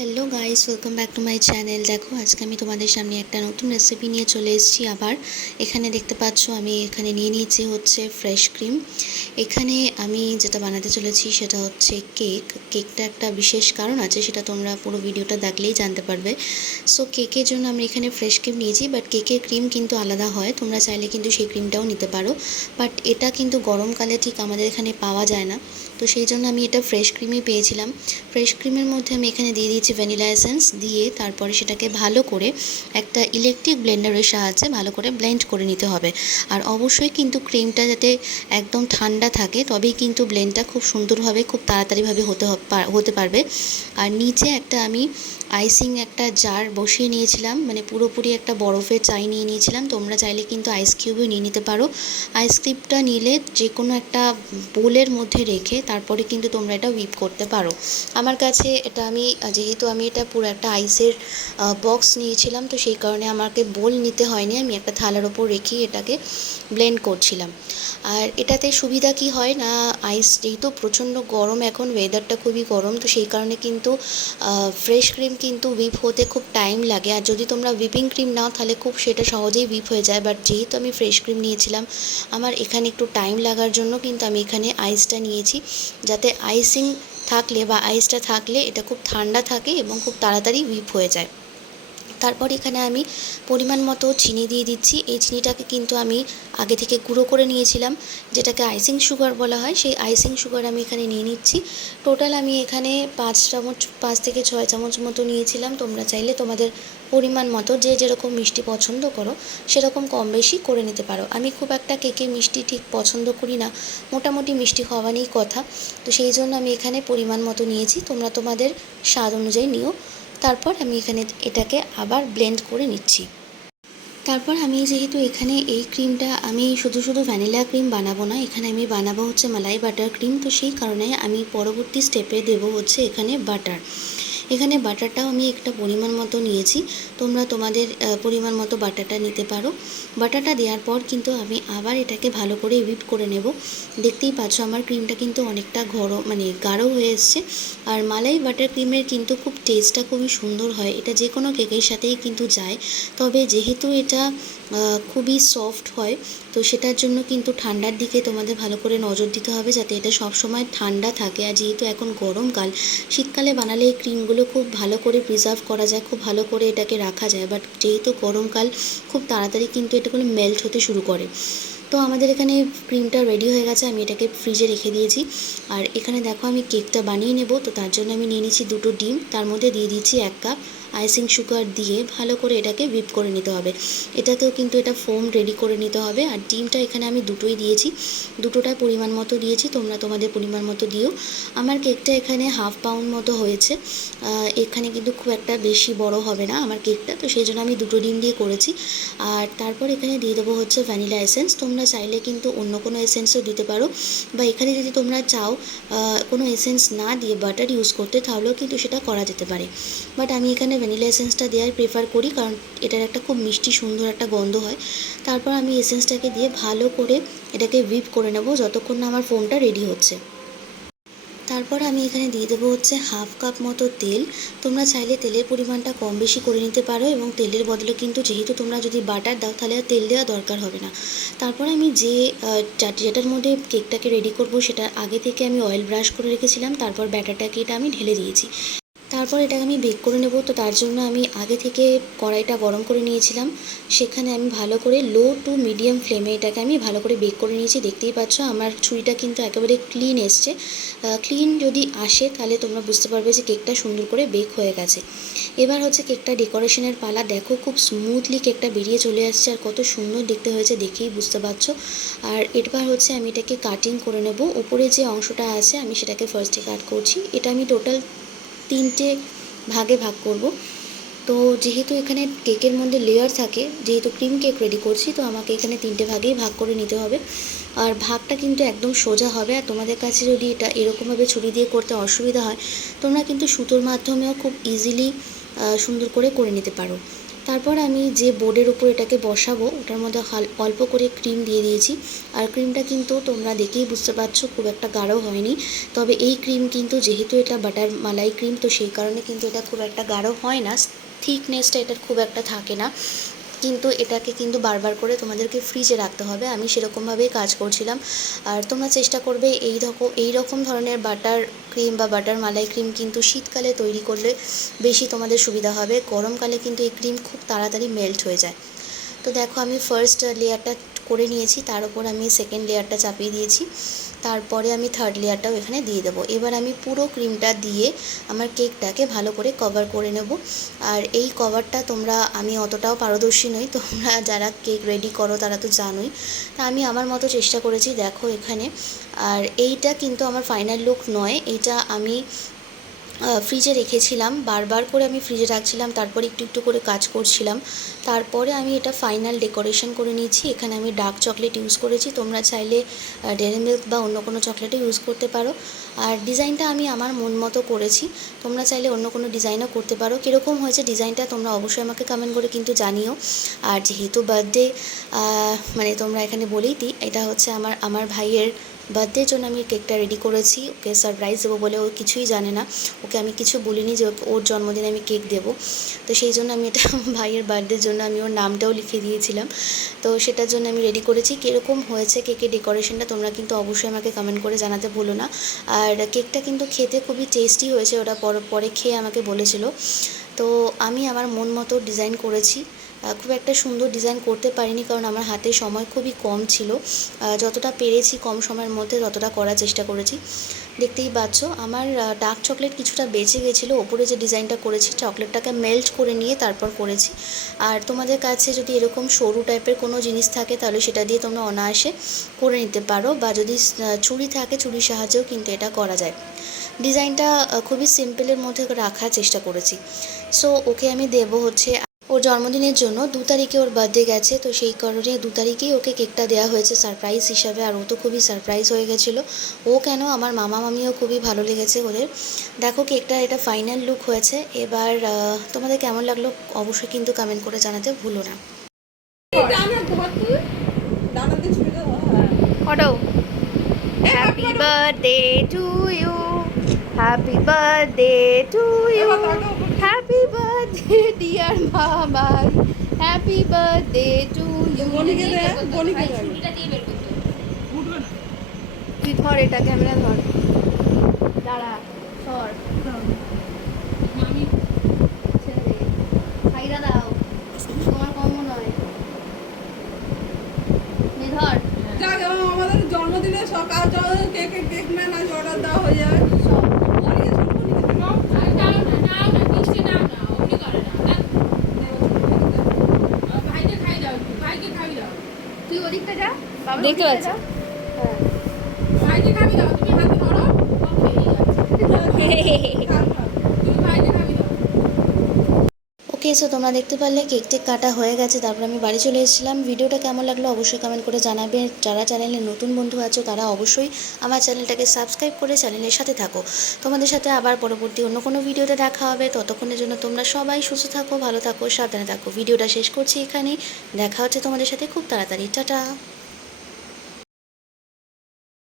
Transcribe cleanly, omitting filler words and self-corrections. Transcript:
Hello guys, welcome back to my channel. দেখো আজকে আমি তোমাদের সামনে একটা নতুন রেসিপি নিয়ে চলে এসেছি। আবার এখানে দেখতে পাচ্ছ আমি এখানে নিয়ে নিয়েছি হচ্ছে ফ্রেশ ক্রিম। এখানে আমি যেটা বানাতে চলেছি সেটা হচ্ছে কেকটা একটা বিশেষ কারণ আছে, সেটা তোমরা পুরো ভিডিওটা দেখলেই জানতে পারবে। সো কেকের জন্য আমি এখানে ফ্রেশ ক্রিম নিয়েছি, বাট কেকের ক্রিম কিন্তু আলাদা হয়, তোমরা চাইলে কিন্তু সেই ক্রিমটাও নিতে পারো। বাট এটা কিন্তু গরমকালে ঠিক আমাদের এখানে পাওয়া যায় না, তো সেই জন্য আমি এটা ফ্রেশ ক্রিমই পেয়েছিলাম। ফ্রেশ ক্রিমের মধ্যে আমি এখানে দিয়ে দিয়েছি ভ্যানিলা এসেন্স, দিয়ে তারপরে সেটাকে ভালো করে একটা ইলেকট্রিক ব্লেন্ডারের সাহায্যে ভালো করে ব্লেন্ড করে নিতে হবে। আর অবশ্যই কিন্তু ক্রিমটা যাতে একদম ঠান্ডা থাকে, তবেই কিন্তু ব্লেন্ডটা খুব সুন্দরভাবে খুব তাড়াতাড়িভাবে হতে পারবে। আর নিচে আমি আইসিং একটা জার বসিয়ে নিয়েছিলাম, মানে পুরোপুরি একটা বরফের চাই নিয়ে নিয়েছিলাম। তোমরা চাইলে কিন্তু আইস কিউবও নিয়ে নিতে পারো। আইস কিউবটা নিলে যে কোনো একটা বোলের মধ্যে রেখে তারপরে কিন্তু তোমরা এটা হুইপ করতে পারো। আমার কাছে যেহেতু আমি এটা পুরো একটা আইসের বক্স নিয়েছিলাম, তো সেই কারণে আমাকে বোল নিতে হয়নি, আমি একটা থালার ওপর রেখেই এটাকে ব্লেন্ড করছিলাম। আর এটাতে সুবিধা কি হয় না, আইস যেহেতু প্রচণ্ড গরম, এখন ওয়েদারটা খুবই গরম, তো সেই কারণে কিন্তু ফ্রেশ ক্রিম কিন্তু হুইপ হতে খুব টাইম লাগে। আর যদি তোমরা হুইপিং ক্রিম নাও তাহলে খুব সেটা সহজেই হুইপ হয়ে যায়। বাট যেহেতু আমি ফ্রেশ ক্রিম নিয়েছিলাম, আমার এখানে একটু টাইম লাগার জন্য কিন্তু আমি এখানে আইসটা নিয়েছি, যাতে আইসটা থাকলে এটা খুব ঠান্ডা থাকে এবং খুব তাড়াতাড়ি হুইপ হয়ে যায়। তারপর এখানে আমি পরিমাণ মতো চিনি দিয়ে দিচ্ছি। এই চিনিটাকে কিন্তু আমি আগে থেকে গুঁড়ো করে নিয়েছিলাম, যেটাকে আইসিং সুগার বলা হয়। সেই আইসিং সুগার আমি এখানে নিয়ে নিচ্ছি। টোটাল আমি এখানে 5 থেকে 6 চামচ মতো নিয়েছিলাম। তোমরা চাইলে তোমাদের পরিমাণ মতো যে যেরকম মিষ্টি পছন্দ করো সেরকম কম বেশি করে নিতে পারো। আমি খুব একটা কেকে মিষ্টি ঠিক পছন্দ করি না, মোটামুটি মিষ্টি হওয়ারই কথা, তো সেই জন্য আমি এখানে পরিমাণ মতো নিয়েছি। তোমরা তোমাদের স্বাদ অনুযায়ী নিও। তারপর আমি এখানে এটাকে আবার ব্লেন্ড করে নিচ্ছি। তারপর আমি যেহেতু এখানে এই ক্রিমটা আমি শুধু ভ্যানিলা ক্রিম বানাবো না, এখানে আমি বানাবো হচ্ছে মালাই বাটার ক্রিম, তো সেই কারণে আমি পরবর্তী স্টেপে দেবো হচ্ছে এখানে বাটার। এখানে বাটারটাও আমি একটা পরিমাণ মতো নিয়েছি, তোমরা তোমাদের পরিমাণ মতো বাটারটা নিতে পারো। বাটারটা দেওয়ার পর কিন্তু আমি আবার এটাকে ভালো করে হুইপ করে নেব। দেখতেই পাচ্ছ আমার ক্রিমটা কিন্তু অনেকটা গাঢ় হয়ে এসছে। আর মালাই বাটার ক্রিমের কিন্তু খুব টেস্টটা খুবই সুন্দর হয়, এটা যে কোনো কেকের সাথেই কিন্তু যায়। তবে যেহেতু এটা খুবই সফট হয়, তো সেটার জন্য কিন্তু ঠান্ডার দিকে তোমাদের ভালো করে নজর দিতে হবে, যাতে এটা সবসময় ঠান্ডা থাকে। আর যেহেতু এখন গরমকাল, শীতকালে বানালে এই ক্রিমগুলো খুব ভালো করে প্রিজার্ভ করা যায়, খুব ভালো করে এটাকে রাখা যায়। বাট যেহেতু গরমকাল, খুব তাড়াতাড়ি কিন্তু এটা কোনো মেল্ট হতে শুরু করে। তো আমাদের এখানে ক্রিমটা রেডি হয়ে গেছে, আমি এটাকে ফ্রিজে রেখে দিয়েছি। আর এখানে দেখো আমি কেকটা বানিয়ে নেব, তো তার জন্য আমি নিয়ে নিচ্ছি 2টো ডিম, তার মধ্যে দিয়ে দিচ্ছি 1 কাপ আইসিং সুগার, দিয়ে ভালো করে এটাকে হুইপ করে নিতে হবে। এটাতেও কিন্তু এটা ফোম রেডি করে নিতে হবে। আর ডিমটা এখানে আমি দুটোই দিয়েছি, দুটোটা পরিমাণ মতো দিয়েছি, তোমরা তোমাদের পরিমাণ মতো দিও। আমার কেকটা এখানে 1/2 পাউন্ড মতো হয়েছে। এখানে কিন্তু খুব একটা বেশি বড় হবে না আমার কেকটা, তো সেই জন্য আমি 2টো ডিম দিয়ে করেছি। আর তারপর এখানে দিয়ে দেবো হচ্ছে ভ্যানিলা এসেন্স। তোমরা চাইলে কিন্তু অন্য কোনো এসেন্সও দিতে পারো, বা এখানে যদি তোমরা চাও কোনো এসেন্স না দিয়ে বাটার ইউজ করতে, তাহলেও কিন্তু সেটা করা যেতে পারে। বাট আমি এখানে ভ্যানিলা এসেন্সটা দেওয়ার প্রেফার করি, কারণ এটার একটা খুব মিষ্টি সুন্দর একটা গন্ধ হয়। তারপর আমি এসেন্সটাকে দিয়ে ভালো করে এটাকে হুইপ করে নেব যতক্ষণ না আমার ফোমটা রেডি হচ্ছে। তারপর আমি এখানে দিয়ে দেবো হচ্ছে 1/2 কাপ মতো তেল। তোমরা চাইলে তেলের পরিমাণটা কম বেশি করে নিতে পারো, এবং তেলের বদলে কিন্তু যেহেতু তোমরা যদি বাটার দাও তাহলে আর তেল দেওয়া দরকার হবে না। তারপর আমি যেটার মধ্যে কেকটাকে রেডি করব, সেটা আগে থেকে আমি অয়েল ব্রাশ করে রেখেছিলাম। তারপর ব্যাটারটাকে এটা আমি ঢেলে দিয়েছি। তারপর এটাকে আমি বেক করে নেব, তো তার জন্য আমি আগে থেকে কড়াইটা গরম করে নিয়েছিলাম। সেখানে আমি ভালো করে লো টু মিডিয়াম ফ্লেমে এটাকে আমি ভালো করে বেক করে নিয়েছি। দেখতেই পাচ্ছ আমার ছুরিটা কিন্তু একেবারে ক্লিন এসছে। ক্লিন যদি আসে তাহলে তোমরা বুঝতে পারবে যে কেকটা সুন্দর করে বেক হয়ে গেছে। এবার হচ্ছে কেকটা ডেকোরেশনের পালা। দেখো খুব স্মুথলি কেকটা বেরিয়ে চলে আসছে, আর কত সুন্দর দেখতে হয়েছে দেখেই বুঝতে পারছো। আর এবার হচ্ছে আমি এটাকে কাটিং করে নেব। উপরে যে অংশটা আছে আমি সেটাকে ফার্স্টে কাট করছি। এটা আমি টোটাল 3টে ভাগে ভাগ করব। তো যেহেতু এখানে কেকের মধ্যে লেয়ার থাকে, যেহেতু ক্রিম কেক রেডি করছি, তো আমাকে এখানে 3টে ভাগেই ভাগ করে নিতে হবে। আর ভাগটা কিন্তু একদম সোজা হবে। আর তোমাদের কাছে যদি এটা এরকমভাবে ছুরি দিয়ে করতে অসুবিধা হয়, তোমরা কিন্তু সুতোর মাধ্যমেও খুব ইজিলি সুন্দর করে নিতে পারো। তারপর আমি যে বোর্ডের উপর এটাকে বসাবো ওটার মধ্যে অল্প করে ক্রিম দিয়ে দিয়েছি। আর ক্রিমটা কিন্তু তোমরা দেখেই বুঝতে পারছো খুব একটা গাঢ় হয়নি। তবে এই ক্রিম কিন্তু যেহেতু এটা বাটার মালাই ক্রিম, তো সেই কারণে কিন্তু এটা খুব একটা গাঢ় হয় না, থিকনেসটা এটার খুব একটা থাকে না। কিন্তু এটাকে কিন্তু বারবার করে তোমাদেরকে ফ্রিজে রাখতে হবে, আমি সেরকমভাবেই কাজ করছিলাম। আর তোমরা চেষ্টা করবে এই রকম ধরনের বাটার ক্রিম বা বাটার মালাই ক্রিম কিন্তু শীতকালে তৈরি করলে বেশি তোমাদের সুবিধা হবে। গরমকালে কিন্তু এই ক্রিম খুব তাড়াতাড়ি মেল্ট হয়ে যায়। তো দেখো আমি ফার্স্ট লেয়ারটা করে নিয়েছি, তার উপর আমি সেকেন্ড লেয়ারটা চাপিয়ে দিয়েছি, তারপরে আমি থার্ড লেয়ারটাও এখানে দিয়ে দেবো। এবার আমি পুরো ক্রিমটা দিয়ে আমার কেকটাকে ভালো করে কভার করে নেব। আর এই কভারটা আমি অতটাও পারদর্শী নই, তোমরা যারা কেক রেডি করো তারা তো জানোই, তা আমি আমার মতো চেষ্টা করেছি দেখো এখানে। আর এইটা কিন্তু আমার ফাইনাল লুক নয়, এটা আমি ফ্রিজে রেখেছিলাম, বারবার করে আমি ফ্রিজে রাখছিলাম, তারপর একটু একটু করে কাজ করছিলাম। তারপরে আমি এটা ফাইনাল ডেকোরেশন করে নিয়েছি। এখানে আমি ডার্ক চকলেট ইউজ করেছি, তোমরা চাইলে ডেয়ারি মিল্ক বা অন্য কোনো চকলেটও ইউজ করতে পারো। আর ডিজাইনটা আমি আমার মন মতো করেছি, তোমরা চাইলে অন্য কোনো ডিজাইনও করতে পারো। কীরকম হয়েছে ডিজাইনটা তোমরা অবশ্যই আমাকে কমেন্ট করে কিন্তু জানিও। আর যেহেতু বার্থডে মানে তোমরা এখানে বলেই দিই, এটা হচ্ছে আমার ভাইয়ের বার্থডের জন্য আমি কেকটা রেডি করেছি, ওকে সারপ্রাইজ দেবো বলে। ও কিছুই জানে না, ওকে আমি কিছু বলিনি যে ওর জন্মদিনে আমি কেক দেবো। তো সেই জন্য আমি এটা ভাইয়ের বার্থডের জন্য আমি ওর নামটাও লিখে দিয়েছিলাম। তো সেটার জন্য আমি রেডি করেছি। কীরকম হয়েছে কেকের ডেকোরেশনটা তোমরা কিন্তু অবশ্যই আমাকে কমেন্ট করে জানাতে ভুলো না। আর কেকটা কিন্তু খেতে খুবই টেস্টি হয়েছে, ওরা পরে খেয়ে আমাকে বলেছিল। তো আমি আমার মন মতো ডিজাইন করেছি, খুব একটা সুন্দর ডিজাইন করতে পারিনি কারণ আমার হাতে সময় খুবই কম ছিল। যতটা পেরেছি কম সময়ের মধ্যে ততটা করার চেষ্টা করেছি। দেখতেই পাচ্ছ আমার ডার্ক চকলেট কিছুটা বেঁচে গেছিলো, ওপরে যে ডিজাইনটা করেছি চকলেটটাকে মেল্ট করে নিয়ে তারপর করেছি। আর তোমাদের কাছে যদি এরকম সরু টাইপের কোনো জিনিস থাকে তাহলে সেটা দিয়ে তোমরা অনায়াসে করে নিতে পারো, বা যদি ছুরি থাকে ছুরির সাহায্যেও কিন্তু এটা করা যায়। ডিজাইনটা খুবই সিম্পলের মধ্যে রাখার চেষ্টা করেছি। সো ওকে আমি দেবো হচ্ছে ওর জন্মদিনের জন্য 2 তারিখে ওর বার্থডে গেছে, তো সেই কারণে 2 তারিখেই ওকে কেকটা দেওয়া হয়েছে সারপ্রাইজ হিসাবে। আর ও তো খুবই সারপ্রাইজ হয়ে গেছিলো, ও কেন আমার মামা মামিও খুবই ভালো লেগেছে ওদের। দেখো কেকটা এটা ফাইনাল লুক হয়েছে। এবার তোমাদের কেমন লাগলো অবশ্যই কিন্তু কমেন্ট করে জানাতে ভুলো না। Happy birthday to you, happy birthday to you, happy birthday dear Mamai, happy birthday to you. তুই ধর এটা, ক্যামেরা ধর, দাঁড়া ধর, খাইরা দাও, তোমার কম নয়, ধর। আমাদের জন্মদিনে সকাল কেক ম্যান আজ অর্ডার দেওয়া হয়ে যাবে। তুই ওদিকটা যা, দেখতে পাচ্ছি। হ্যাঁ ভাইকে খাবি দাও, তুমি হাতে ধরো। ওকে, সো তোমরা দেখতে পারলে কেক টেক কাটা হয়ে গেছে, তারপর আমি বাড়ি চলে এসেছিলাম। ভিডিওটা কেমন লাগলো অবশ্যই কমেন্ট করে জানাবে। যারা চ্যানেলে নতুন বন্ধু আছো তারা অবশ্যই আমার চ্যানেলটাকে সাবস্ক্রাইব করে চ্যানেলের সাথে থাকো। তোমাদের সাথে আবার পরবর্তী অন্য কোনো ভিডিওতে দেখা হবে, ততক্ষণের জন্য তোমরা সবাই সুস্থ থাকো, ভালো থাকো, সাবধানে থাকো। ভিডিওটা শেষ করছি এখানেই, দেখা হচ্ছে তোমাদের সাথে খুব তাড়াতাড়ি। টাটা।